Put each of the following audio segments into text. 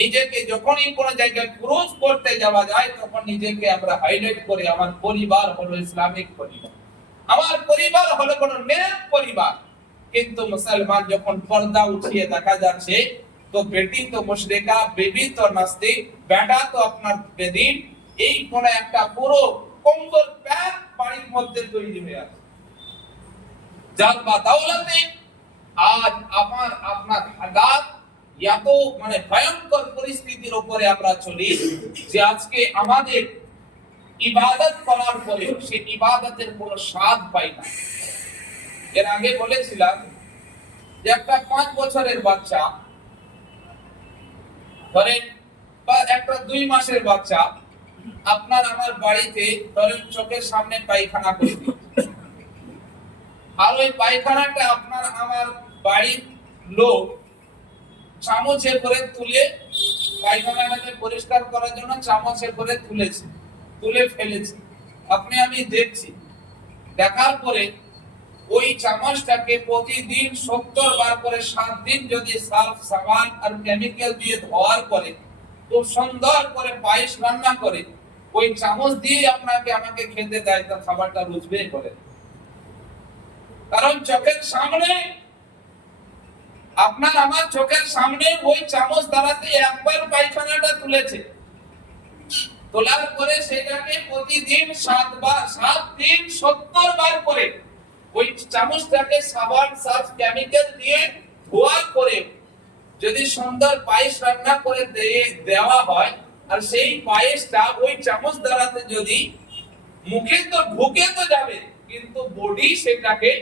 নিজেকে যখনই কোনো জায়গায় ক্রস করতে যাওয়া যায় তখন নিজেকে আমরা হাইলাইট করি আমার পরিবার হলো ইসলামিক পরিবার, আমার পরিবার হলো কোনো নেক পরিবার। কিন্তু মুসলমান যখন পর্দা উঠিয়ে দেখা যাচ্ছে তো বেটি তো মুশরিকা, বেবি তো নাস্তিক, বেটা তো আপনার বেদিন, এই কোন একটা পুরো কম্বল প্যাক বাড়ির মধ্যে তৈরি হয়ে আছে, যার বাদৌলতে আজ আমার আপনার হালাত এত মানে ভয়ঙ্কর পরিস্থিতির উপরে আমরা চলি যে আজকে আমাদের ইবাদত করার পরে সেই ইবাদতের কোনো স্বাদ পাই না। এর আগে বলেছিলাম যে একটা 5 বছরের বাচ্চা ধরেন বা একটা 2 মাসের বাচ্চা আপনার আমার বাড়িতে ধরেন চোখের সামনে পায়খানা করে দিচ্ছে, আর ওই পায়খানাটা আপনার আমার বাড়ির লোক চামচে করে তুলে পায়খানাটাকে পরিষ্কার করার জন্য চামচে করে তুলে ফেলেছে। আপনি আমি দেখছি, দেখার পরে ওই চামচটাকে প্রতিদিন 70 বার করে 7 দিন যদি সার্ফ সাবান আর কেমিক্যাল দিয়ে ধোয়ার পরে খুব সুন্দর করে পায়েস রান্না করে ওই চামচ দিয়ে আমাকে খেতে দেয়, তার খাবারটা রুচবে করে। কারণ চোখের সামনে আপনার আমার চোখের সামনে ওই চামচ দ্বারাতে একবার পায়খানাটা তুলেছে, তোলার পরে সেটাকে প্রতিদিন 7 দিন 70 বার করে ওই চামচটাকে সাবান সার্ফ কেমিক্যাল দিয়ে ধোয়ার পরে যদি সুন্দর পায়েস রান্না করে দেওয়া হয়, আর সেই পায়েসটা ওই চামচ দ্বারাতে যদি মুখে তো ঢুকে তো যাবে কিন্তু বডি সেটাকে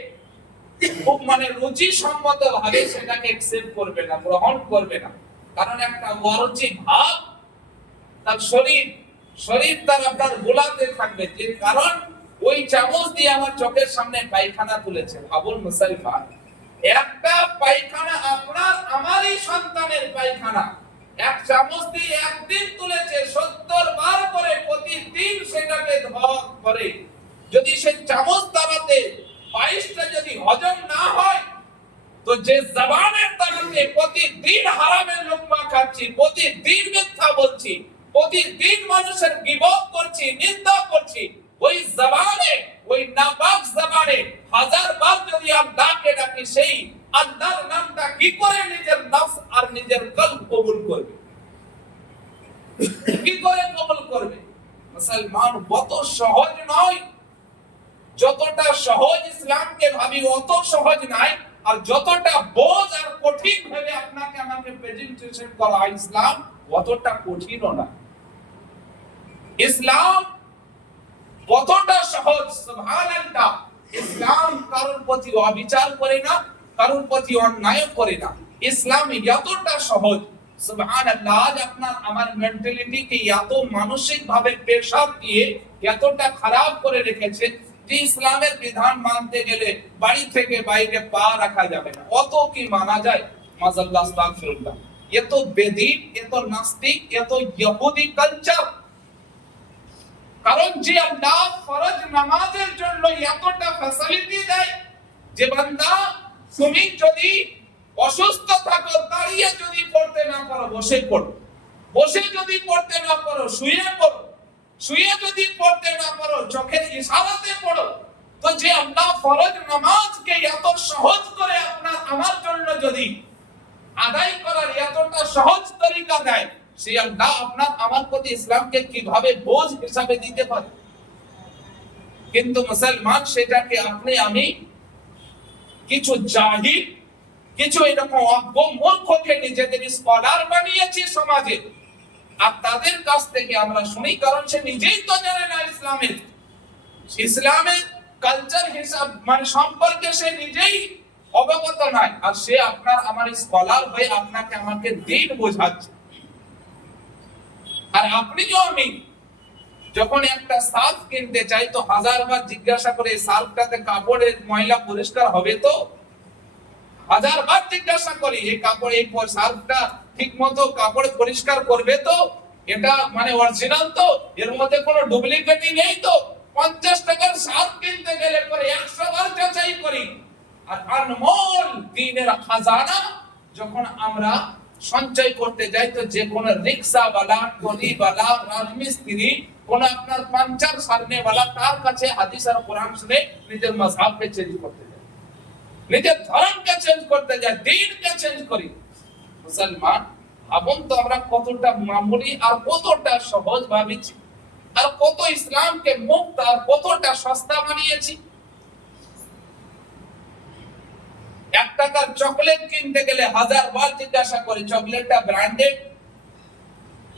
খুব মানে রুচি সম্মত ভাবে সেটাকে অ্যাকসেপ্ট করবে না, গ্রহণ করবে না। কারণ একটা অরুচি ভাব তার শরীর তার আপনার গোলাতে থাকবে, যে কারণ ওই চামচ দিয়ে আমার চোখের সামনে পায়খানা তুলেছে। ভাবুন মুসলমান, একটা পায়খানা আপনার আমারই সন্তানের পায়খানা এক চামচ দিয়ে একদিন তুলেছে 70 বার করে প্রতিদিন সেটাকে ধোয়া করে, যদি সেই চামচ দ্বারাতে পায়েসটা যদি হজম না হয় তো যে জবানের দ্বারাতে প্রতিদিন হারামের লোকমা খাচ্ছি, প্রতিদিন মিথ্যা বলছি, প্রতিদিন মানুষের গীবত করছি, নিন্দা করছি, ওই জবানে ওই নাপাক জবানে 1000 বার যদি আল্লাহকে ডাকি সেই আল্লাহর নামটা কি করে নিজের নফস আর নিজের কলব কবুল করবে, কি করে কবুল করবে? মুসলমান কত সহজ নয়, যতটা সহজ ইসলামকে ভাবি অত সহজ নাই, আর যতটা বোঝ আর কঠিন ভাবে আপনাকে আমাকে প্রেজেন্টেশন করা ইসলাম অতটা কঠিনও না। ইসলাম কতটা সহজ, সুবহানাল্লাহ। ইসলাম কারোর প্রতি অবিচার করে না, কারোর প্রতি অন্যায় করে না। ইসলাম এতটা সহজ, সুবহানাল্লাহ। আজ আপনার আমার মেন্টালিটিকে এত মানসিক ভাবে প্রেসার দিয়ে এতটা খারাপ করে রেখেছে যে ইসলামের বিধান মানতে গেলে বাড়ি থেকে বাইরে পা রাখা যাবে না। অত কি মানা যায়? মাযাল্লাহ, আস্তাগফিরুল্লাহ। এত বেদিন, এত নাস্তিক, এত ইহুদি কালচার। কারণ যে আল্লাহ ফরজ নামাজের জন্য এতটা ফ্যাসিলিটি দেয় যে বান্দা তুমি যদি অসুস্থ থাকো দাঁড়িয়ে যদি পড়তে না পারো বসে পড়ো, বসে যদি পড়তে না পারো শুয়ে পড়ো, শুয়ে যদি পড়তে না পারো চোখের ইশারাতে পড়ো। তো যে আল্লাহ ফরজ নামাজকে এত সহজ করে আপনার আমার জন্য যদি আদায় করার এতটা সহজ তরিকা দেয়, সেই আল্লাহ আপনার আমার প্রতি ইসলামকে কিভাবে বোঝ হিসাবে দিতে পারে? কিন্তু মুসলমান সেটাকে আপনি আমি কিছু জাহিল, কিছু এরকম অজ্ঞ মূর্খকে নিজেদের স্কলার বানিয়েছি সমাজে, আর তাদের কাছ থেকে আমরা শুনি, কারণ সে নিজেই তো জানে না ইসলামের কালচার হিসাব মানে সম্পর্কে সে নিজেই অবগত নয়, আর সে আপনার আমার স্কলার হয়ে আপনাকে আমাকে দিন বোঝাচ্ছে। আর আপনিও আমি যখন একটা সার্ফ কিনতে চাই তো 1000 বার জিজ্ঞাসা করে সার্ফটাতে কাপড়ের ময়লা পরিষ্কার হবে তো, 1000 বার জিজ্ঞাসা করি এই কাপড় এই সার্ফটা ঠিকমতো কাপড় পরিষ্কার করবে তো, এটা মানে অরিজিনাল তো, এর মধ্যে কোনো ডুপ্লিকেটই নেই তো। 50 টাকার সার্ফ কিনতে গেলে পরে 100 বার যাচাই করি। আর আনমোল দ্বীনের খাজানা যখন আমরা সঞ্চয় করতে যায়, তো যে কোনো রিক্সাওয়ালা, ট্রলিওয়ালা, রাজমিস্ত্রি, কোন আপনার পাঞ্চার সারনেওয়ালা, তার কাছে হাদিস আর কোরআন শুনে নিজের মাযহাবকে চেঞ্জ করতে যায়, নিজের ধর্মকে চেঞ্জ করতে যায়, দ্বীনকে চেঞ্জ করি। মুসলমান ভাবুন তো আমরা কতটা মামুলি আর কতটা সহজ ভাবিছি, আর কত ইসলামকে মুক্ত আর কতটা সস্তা বানিয়েছি। 1 টাকার চকলেট কিনতে গেলে 1000 বার জিজ্ঞাসা করি চকলেটটা ব্র্যান্ডেড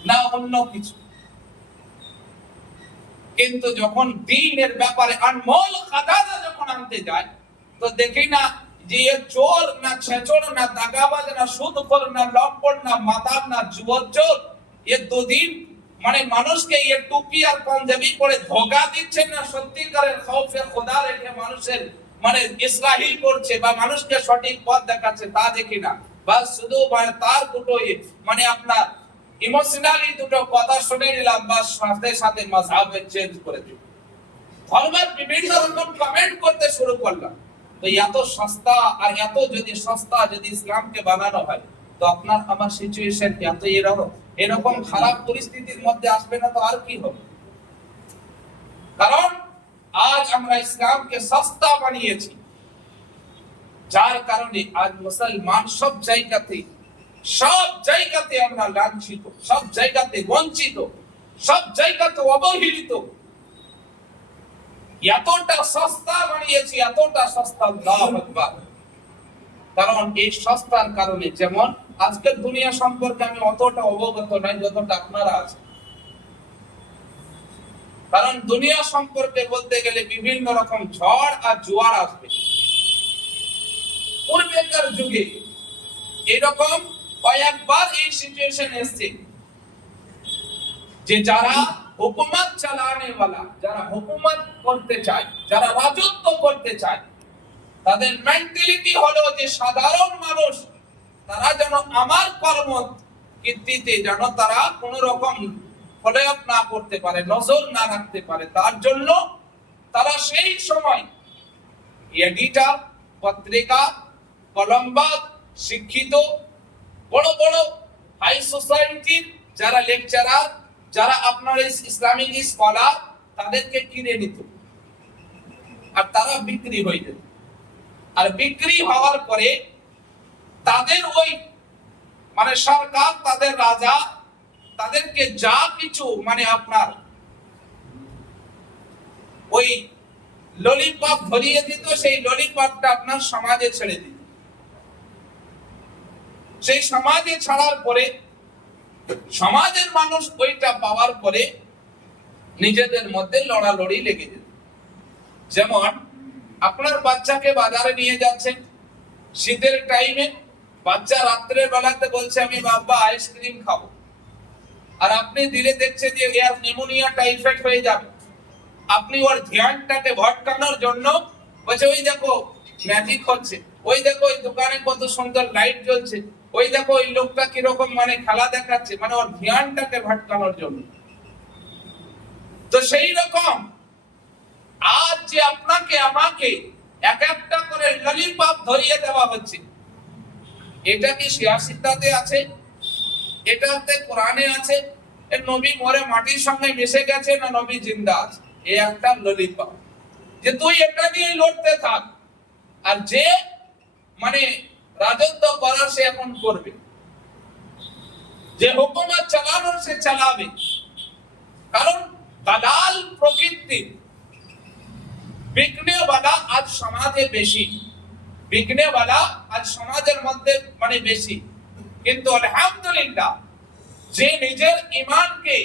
না অন্য কিছু। কিন্তু যখন দ্বীনের ব্যাপারে আনমোল খাজানা যখন আনতে যায়, তো দেখি না যে এ চোর না ছেচর না দাগাবাজ না সুদখোর না লম্পট না মাতাল না জুয়াচোর, এ দুদিন মানে মানুষকে এ টুপি আর পাঞ্জাবি পরে ধোঁকা দিচ্ছে না সত্যিকারের খৌফে খোদা রেখে মানুষের মানে ইসলাহি করছে বা মানুষকে সঠিক পথ দেখাচ্ছে, তা দেখি না। বাস শুধু তার দুটো মানে আপনার ইমোশনালি দুটো কথা শুনে নিলাম, বাস সাথে সাথে মাযহাবে চেঞ্জ করে দিল, ধর্মের বিভিন্ন রকম কমেন্ট করতে শুরু করলাম। তো এত সস্তা আর এত যদি সস্তা যদি ইসলামকে বানানো হয়, তো আপনার আমার সিচুয়েশন এত এরকম খারাপ পরিস্থিতির মধ্যে আসবে না, তো আর কি হবে? কারণ আজ আমরা ইসলামকে সস্তা বানিয়েছি, যার কারণে আজ মুসলমান সব জায়গাতে আমরা লাঞ্ছিত, সব জায়গাতে বঞ্চিত, সব জায়গাতে অবহেলিত। এতটা সস্তা বানিয়েছি, এতটা সস্তা, আল্লাহু আকবার। কারণ এই সস্তার কারণে, যেমন আজকের দুনিয়া সম্পর্কে আমি অতটা অবগত নাই যতটা আপনারা আছেন। কারণ দুনিয়া সম্পর্কে বলতে গেলে বিভিন্ন রকম ঝড় আর জোয়ার আসবে। পূর্বেকার যুগে এরকম কয়েকবার এই সিচুয়েশন এসেছে যে যারা হুকুমত চালানে वाला, যারা হুকুমত করতে চায়, যারা রাজত্ব করতে চায়, তাদের মেন্টালিটি হলো যে সাধারণ মানুষ তারা যেন আমার কর্ম কীর্তিতে যেন তারা কোন রকম ফলোআপ না করতে পারে, নজর না রাখতে পারে, তার জন্য তারা সেই সময় এডিটর, পত্রিকা, কলমবাজ, শিক্ষিত, বড় বড় হাই সোসাইটির যারা লেকচারার, যারা আপনার ইসলামিক স্কলার, তাদেরকে কিনে নিত আর তারা বিক্রি হয়ে যেত। আর বিক্রি হওয়ার পরে তাদের ওই মানে সরকার, তাদের রাজা তাদেরকে যা কিছু মানে আপনার ওই ললিপপ ধরিয়ে দিত, সেই ললিপপটা আপনার সমাজে ছেড়ে দিত। সেই সমাজে ছাড়ার পরে সমাজের মানুষ ওইটা পাওয়ার পরে নিজেদের মধ্যে লড়ালড়ি লেগে যেত। যেমন আপনার বাচ্চাকে বাজারে নিয়ে যাচ্ছেন শীতের টাইমে, বাচ্চা রাত্রের বেলাতে বলছে আমি বাবা আইসক্রিম খাবো, আর আপনি দিলে দেখছেন যে এর নিউমোনিয়া টাইফয়েড হয়ে যাবে। আপনি ওর ধ্যানটাকে ভটকানোর জন্য বলছে ওই দেখো ম্যাজিক হচ্ছে, ওই দেখো ওই দোকানে কত সুন্দর লাইট জ্বলছে, ওই দেখো ওই লোকটা কিরকম মানে খেলা দেখাচ্ছে, মানে ওর ধ্যানটাকে ভটকানোর জন্য। তো সেই রকম আজ যে আপনাকে আমাকে এক একটা করে ললিপপ ধরিয়ে দেওয়া হচ্ছে, এটা কি সিয়াসিতাতে আছে? এটাতে কোরআনে আছে? এর নবী মরে মাটির সঙ্গে মিশে গেছে না নবী জিন্দা আছে? এই একটা ললিপপ যে তুই এটা নিয়ে লড়তে থাক, আর যে মানে রাজত্ব করার সে এখন করবে, যে হুকুমত চালানোর সে চালাবে। কারণ দালাল প্রকৃতি, বিকনে वाला আজ সমাজে বেশি, বিকনে वाला আজ সমাজের মধ্যে মানে বেশি। কিন্তু আলহামদুলিল্লাহ যে নিজের ঈমানকে,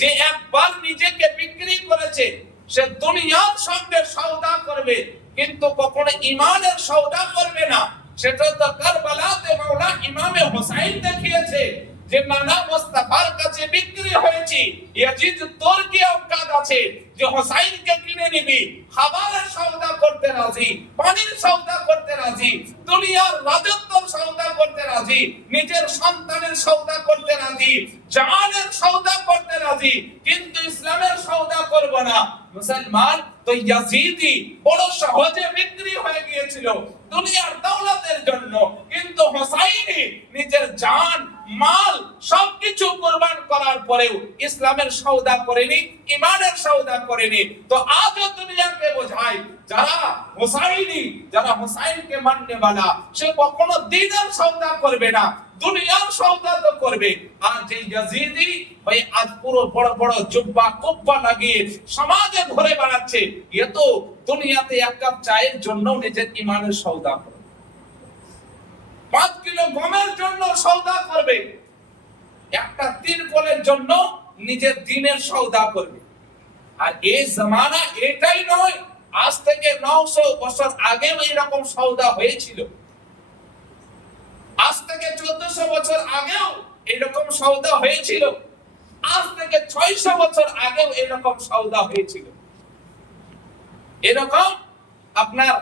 যে একবার নিজেকে বিক্রি করেছে, সে দুনিয়ার সঙ্গে সওদা করবে কিন্তু কখনো ঈমানের সওদা করবে না। সেটা তো কারবালাতে মাওলা ইমামে হুসাইন দেখিয়েছে যে নানা মুস্তাফার কাছে বিক্রি হয়েছে, ইয়াজিদ তোর কি অকাত আছে যে হুসাইনকে কিনে নিবি? খাবারের সওদা করতে রাজি, পানির সওদা করতে রাজি, দুনিয়ার রাজত্বের সওদা করতে রাজি, নিজের সন্তানের সওদা করতে রাজি, জানের সওদা করতে রাজি, কিন্তু ইসলামের সওদা করব না। মুসলমান, তো ইয়াজিদি বড় সহজে বিক্রি হয়ে গিয়েছিল দুনিয়ার দৌলতের জন্য, কিন্তু হোসাইনি নিজের জান মাল সবকিছু কুরবান করার পরেও ইসলামের সওদা করেনি, ঈমানের সওদা করেনি। তো আজও দুনিয়াকে বোঝায় যারা হোসাইনি, যারা হোসাইনকে মাননে वाला, সে কখনো দ্বীনের সওদা করবে না, দুনিয়ার সওদা তো করবে। আর যে ইয়াজিদি ভাই আজ পুরো বড় বড় জুব্বা কুব্বা লাগিয়ে সমাজে ঘুরে বেড়াচ্ছে, এ তো দুনিয়াতে এক কাপ চায়ের জন্য নিজের ঈমানের সওদা করে, 5 কিলো গমের জন্য সওদা করবে, একটা তিরপলের জন্য নিজের দ্বীনের সওদা করবে। আর এই জামানা এটাই নয়, আজ থেকে 900 বছর আগেও এরকম সওদা হয়েছিল, আজ থেকে 1400 বছর আগেও এরকম সওদা হয়েছিল, আজ থেকে 600 বছর আগেও এরকম সওদা হয়েছিল। এরকম আপনার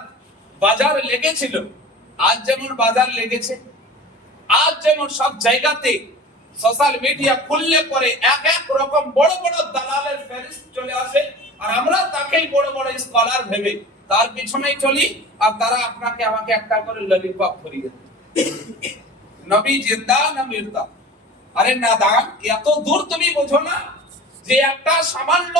বাজার লেগেছিল, আজ যেমন বাজার লেগেছে, আজ যেমন সব জায়গাতে সোশ্যাল মিডিয়া খুললে পরে এক এক রকম বড় বড় দালালের ফেরিস্ট চলে আসে, আর আমরা তাকেই বড় বড় স্কলার ভেবে তার পিছনেই চলি, আর তারা আপনাকে আমাকে একটা করে ললিপপ ধরিয়ে দেয়। নবী জিন্দা না মির্দা? আরে নাদান, এত দূর তুমি বোঝো না যে একটা সামান্য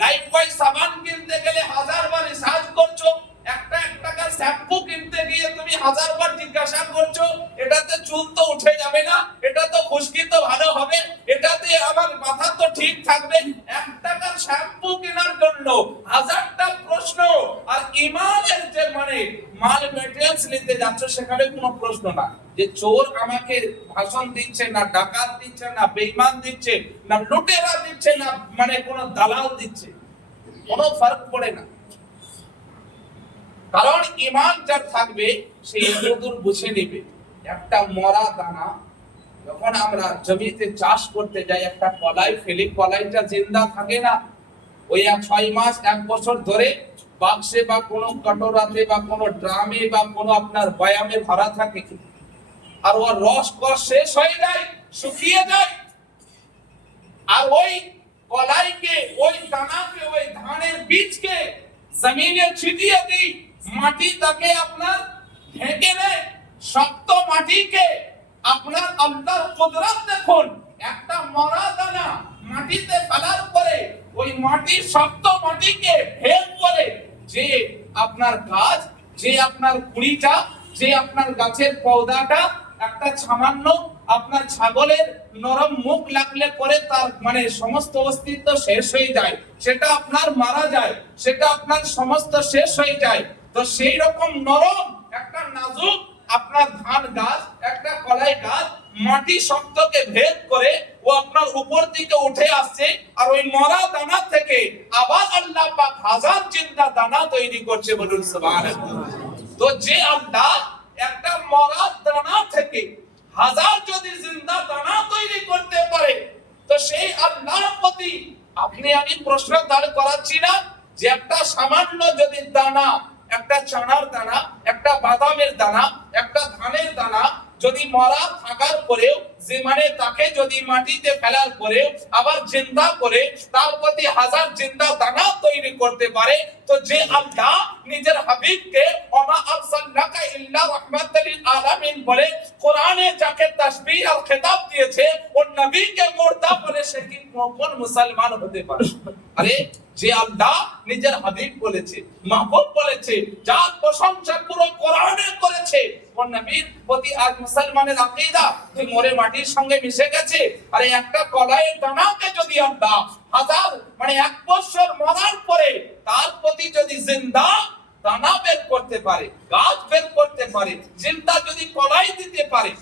লাইফবয় সাবান কিনতে গেলে 1000 বার রিসার্চ করছো, একটা টাকার শ্যাম্পু কিনতে গিয়ে তুমি 1000 বার জিজ্ঞাসা করছো এটাতে চুল তো উঠে যাবে না, এটা তো খুশকি তো ভালো হবে, এটাতে আমার মাথা তো ঠিক থাকবে, 1 টাকার শ্যাম্পু কেনার জন্য 1000টা প্রশ্ন। আর ঈমানের যে মানে মাল মেটেরিয়ালস নিতে যাচ্ছ সেখানে কোনো প্রশ্ন না যে চোর আমাকে ভাষণ দিচ্ছে, না ডাকাত দিচ্ছে, না বেঈমান দিচ্ছে, না লুটেরা দিচ্ছে, না মানে কোন দালাল দিচ্ছে, কোনো ফরক পড়ে না। কারণ ঈমান যার থাকবে সে এতদূর বুঝে নেবে। একটা মরা দানা যখন আমরা জমিতে চাষ করতে যাই, একটা কলাই ফেলি, কলাইটা জিন্দা থাকে না, ওই 6 মাস 1 বছর ধরে বাক্সে বা কোনো কটোরাতে বা কোনো ড্রামে বা কোনো আপনার বয়ামে ভরা থাকে, আর ওর রস কষ শেষ হয়ে যায়, শুকিয়ে যায়, আর ওই কলাইকে, ওই দানাকে, ওই ধানের বীজকে জমিনে ছিটিয়ে দিই, মাটি তাকে আপনার ঢেকে নেয়, শক্ত মাটিকে আপনার আল্লাহর কুদরত দেখুন, একটা মরা দানা মাটিতে ফেলার পরে ওই মাটি, শক্ত মাটিকে ভেদ করে যে আপনার গাছ, যে আপনার কুড়িটা, যে আপনার গাছের পৌধাটা, একটা সামান্য আপনার ছাগলের নরম মুখ লাগলে পরে তার মানে সমস্ত অস্তিত্ব শেষ হয়ে যায়, সেটা আপনার মারা যায়, সেটা আপনার সমস্ত শেষ হয়ে যায়। তো সেই রকম নরম একটা নাজুক আপনার ধান গাছ, একটা কলাই গাছ মাটি শক্তকে ভেদ করে ও আপনার উপর দিকে উঠে আসছে, আর ওই মরা দানা থেকে আবার আল্লাহ পাক 1000 জিন্দা দানা তৈরি করছে, বলুন সুবহানাল্লাহ। তো যে আল্লাহ একটা মরা দানা থেকে 1000 যদি জিন্দা দানা তৈরি করতে পারে, তো সেই আল্লাহর প্রতি আপনি আমি প্রশ্ন দাঁড় করাচ্ছি না যে একটা সামান্য যদি দানা, একটা চানার দানা, একটা বাদামের দানা, একটা ধানের দানা যদি মরা থাকার পরেও যে মানে তাকে যদি মাটিতে ফেলার পরে আবার জিন্দা করে তার প্রতি 1000 জিন্দা দানা তৈরি করতে পারে, তো যে আল্লাহ নিজের হাবিবকে ওমা আরসালনাকা ইল্লা রাহমাতাল লিল আলামিন বলে কোরআনে যাকে তাসবিহ আর খেতাব দিয়েছে, ও নবীকে মুর্দা বলে সে কি কোন মুসলমান হতে পারে? আরে যে আল্লাহ নিজের হাবিব বলেছে, মাহবুব বলেছে, যার প্রশংসা পুরো কোরআনে করেছে, কোন নবীর প্রতি আজ মুসলমানের আকীদা যে মরে মাটির সঙ্গে মিশে গেছে। আরে একটা কলাইয়ের দানাকে যদি আল্লাহ 1000 মানে 1 বছর মরার পরে তার প্রতি যদি জিন্দা দানা বের করতে পারে, গাছ বের করতে পারে, জিন্দা যদি কলাই দিতে পারে,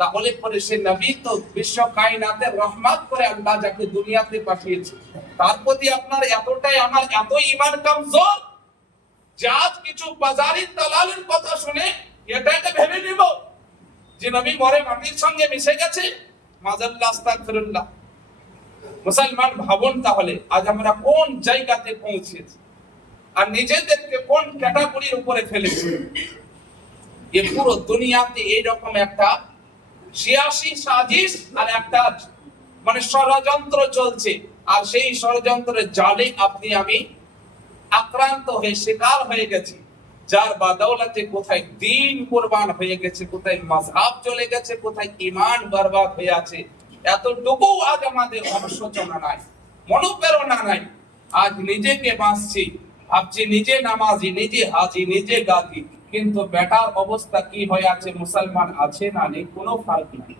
তাহলে পরে সে নবী তো বিশ্ব কায়নাতের রহমত করে আল্লাহ যাকে দুনিয়াতে পাঠিয়েছে, তার প্রতি আপনার এতটাই আমার এত ঈমান কমজোর যে আজ কিছু বাজারি দালালের কথা শুনে এটাকে ভেবে নিব যে নবী মরে মাটির সঙ্গে মিশে গেছে। মাযাল্লাহ, আস্তাগফিরুল্লাহ। মুসলমান ভাবুন তাহলে আজ আমরা কোন জায়গাতে পৌঁছেছি আর নিজেদেরকে কোন ক্যাটাগরির উপরে ফেলেছি। এই পুরো দুনিয়াতে এইরকম একটা সিয়াসি সাজিশ আর একটা মানে ষড়যন্ত্র চলছে, আর সেই ষড়যন্ত্রের জালে আপনি আমি আক্রান্ত হয়ে শিকার হয়ে গেছি, যার বাদৌলতে কোথায় দিন কুরবান হয়ে গেছে, কোথায় মাযহাব চলে গেছে, কোথায় ঈমান বরবাদ হয়ে আছে, এতটুকু আজ আমাদের অনুশোচনা নাই, মনোপ্রেরণা নাই। আজ নিজেকে বাঁচছি, ভাবছি নিজে নামাজি, নিজে হাজি, নিজে গাজী, কিন্তু বেটার অবস্থা কি হয়ে আছে? মুসলমান আছে না নেই, কোনো ফার্ক নাই।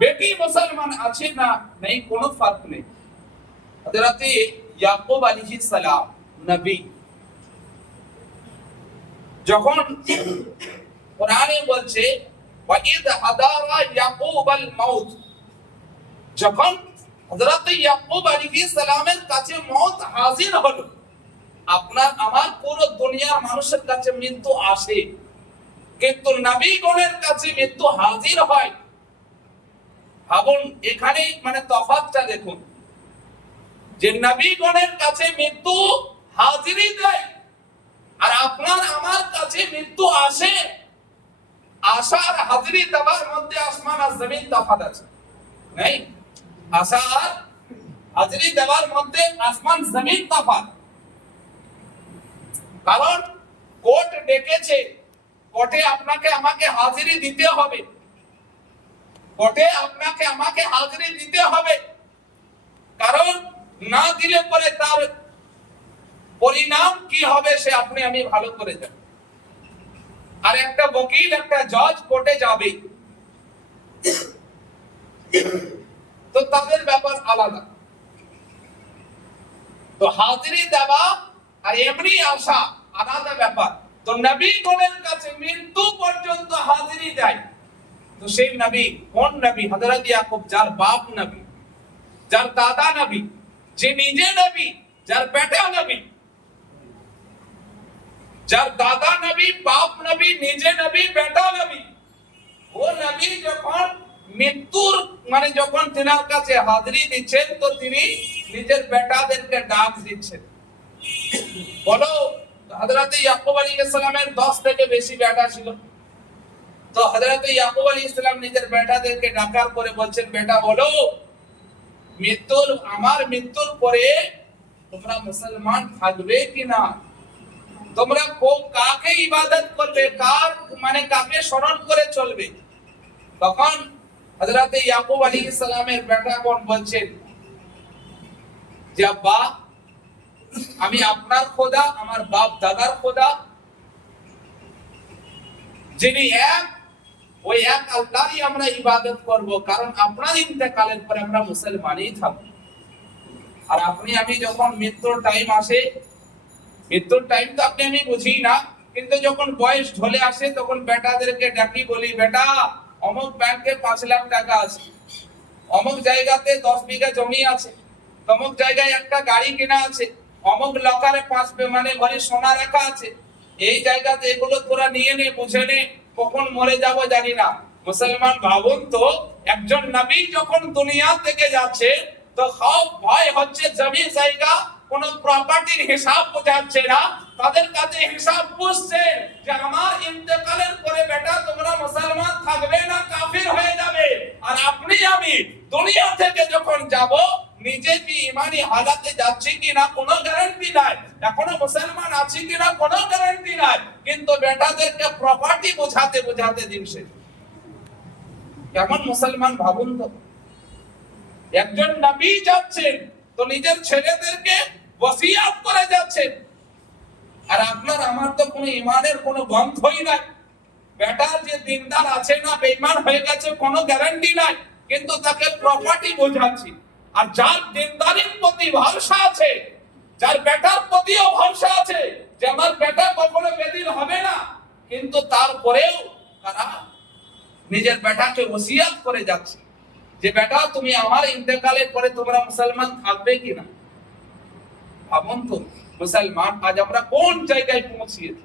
বেটি মুসলমান আছে না নেই, কোনো ফার্ক নেই। হযরত ইয়াকুব আলাইহিস সালাম নবী, যখন কোরআনে বলছে ওয়াইদ হাদারা ইয়াকুব আল মাউত, যখন হযরত ইয়াকুব আলাইহিস সালামের কাছে মওত হাজির হলো, আপনার আমার পুরো দুনিয়ার মানুষের কাছে মৃত্যু আসে, কিন্তু নবীগণের কাছে মৃত্যু হাজির হয়। ভাবুন এখানে মানে তফাৎটা দেখুন, যে নবীগণের কাছে মৃত্যু হাজিরই দেয়, আর আপনার আমার কাছে মৃত্যু আসে। আশা আর হাজিরি দেওয়ার মধ্যে আসমান আর জমিন তফাৎ আছে, নাই? আশা আর হাজিরি দেওয়ার মধ্যে আসমান জমিন তফাৎ। কারণ কোর্ট ডেকেছে, কোর্টে আপনাকে আমাকে হাজিরি দিতে হবে, কোর্টে আপনাকে আমাকে হাজিরি দিতে হবে। কারণ না দিলে পরে তার পরিণাম কি হবে সে আপনি আমি ভালো করে জানি। আর একটা ওকিল, একটা জজ কোর্টে যাবে, তো তাদের ব্যাপার আলাদা। তো হাজিরি দেওয়া আর এমনি আসা আলাদা ব্যাপার। তো নবীগণের কাছে মৃত্যু পর্যন্ত হাজিরি দেয়। তো সেই নবী কোন নবী? হযরত ইয়াকুব, যার বাপ নবী, যার দাদা নবী, যে নিজে নবী, যার বেটা নবী, যার দাদা নবী, বাপ নবী, নিজে নবী, বেটা নবী। ও নবী যখন মৃত্যুর মানে যখন তিনার কাছে হাজিরি দিচ্ছেন, তো তিনি নিজের বেটাদেরকে ডাক দিচ্ছেন, বলো। হযরত ইয়াকুব আলাইহিস সালামের 10 থেকে বেশি বেটা ছিল। তো হযরত ইয়াকুব আলাইহিস সালাম নিজের বেটাদেরকে ডাকার পরে বলছেন, বেটা বলো, আমার মৃত্যুর পরে তোমরা মুসলমান থাকবে কি না? তোমরা কাকে ইবাদত করবে, কার মানে কাকে স্মরণ করে চলবে? তখন হযরত ইয়াকুব আলাইহিস সালামের বেটাগণ বলছেন যে আব্বা, আমি আপনার খোদা, আমার বাপ দাদার খোদা যিনি এক, ওই এক আল্লাহরই আমরা ইবাদত করব, কারণ আপনার ইন্তেকালের পরে আমরা মুসলমানই থাকব। আর আপনি আমি যখন মৃত্যুর টাইম আসে, মৃত্যুর টাইম তো আপনি আমি বুঝি না, কিন্তু যখন বয়স ঢলে আসে তখন বেটাদেরকে ডাকি, বলি বেটা অমুক ব্যাংকে 5 লাখ টাকা আছে, অমুক জায়গাতে 10 বিঘা জমি আছে, অমুক জায়গায় একটা গাড়ি কেনা আছে, অমুক লকারে 5 মানে ভরি সোনা রাখা আছে, এই জায়গাতে এগুলো তোরা নিয়ে নে, বুঝে নে, কখন মরে যাব জানি না। মুসলমান ভাবুন তো, একজন নবী যখন দুনিয়া থেকে যাচ্ছে, তো খৌফ ভয় হচ্ছে জমি জায়গা কোন প্রপার্টির হিসাব বোঝাচ্ছে না, তাদের কাছে হিসাব বুঝছে যে আমার ইন্তেকালের পরে বেটা তোমরা মুসলমান থাকবে না, কাফির হয়ে যাবে। আর আপনি আমি দুনিয়া থেকে যখন যাব, নিজে কি ইমানি হালাতে যাচ্ছি কিনা কোনো গ্যারান্টি নাই, এখনো মুসলমান আছি কিনা কোনো গ্যারান্টি নাই, কিন্তু বেটাদেরকে প্রপার্টি বোঝাতে বোঝাতে দিন শেষ। কেমন মুসলমান ভাবুন তো, একজন নবী যাচ্ছেন তো নিজের ছেলেদেরকে ওসিয়াত করে যাচ্ছেন, আর আপনার আমার তো কোনো ইমানের কোনো গন্ধই নাই। বেটা যে দিনদার আছে না বেঈমান হয়ে গেছে কোনো গ্যারান্টি নাই, কিন্তু তাকে প্রপার্টি বোঝাচ্ছি। আর যার দিনদারির প্রতি ভরসা আছে, যার বেটার প্রতিও ভরসা আছে যে আমার বেটা কখনো বেদিন হবে না, কিন্তু তারপরেও তারা নিজের বেটাকে ওসিয়াত করে যাচ্ছে যে বেটা তুমি আমার ইন্তেকালের পরে তোমরা মুসলমান থাকবে কিনা। ভাবুন তো মুসলমান আজ আমরা কোন জায়গায় পৌঁছিয়েছি,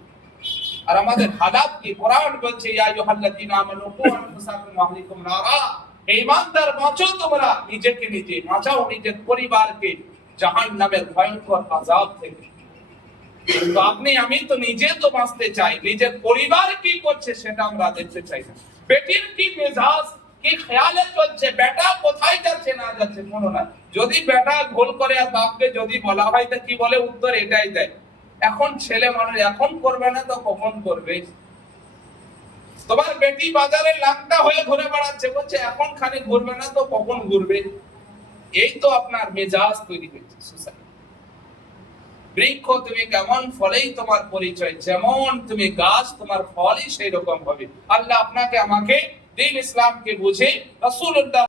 আর আমাদের হালাত কি? কোরআন বলছে ইয়া আইয়ুহাল্লাযীনা আমানু কু আনফুসাকুম ওয়া আহলিকুম নারা, ঈমানদার বাঁচো, তোমরা নিজেকে নিজে বাঁচাও, নিজের পরিবারকে জাহান্নামের ভয়ঙ্কর আযাব থেকে। কিন্তু আপনি আমি তো নিজে তো বাঁচতে চাই, নিজের পরিবার কি করছে সেটা আমরা দেখতে চাই না। বেটির কি মেজাজ, কি খেয়ালে চলছে, বেটা কোথায় যাচ্ছে না যাচ্ছে কোনো না। যদি বেটা ভুল করে আর বাপকে যদি বলা হয় তো কি বলে? উত্তর এটাই দেয়, এখন ছেলে মানুষ এখন করবে না তো কখন করবে? তোমার বেটি বাজারে লাংটা হয়ে ঘুরে বেড়াচ্ছে, বলছে এখন খালি ঘুরবে না তো কখন ঘুরবে? এই তো আপনার মেজাজ তৈরি হয়েছে সোসাইটি। বৃক্ষ তুমি কেমন, ফলেই তোমার পরিচয়, যেমন তুমি গাছ তোমার ফলই সেই রকম হবে। আল্লাহ আপনাকে আমাকে দ্বীন ইসলামকে বুঝে রাসূলুল্লাহ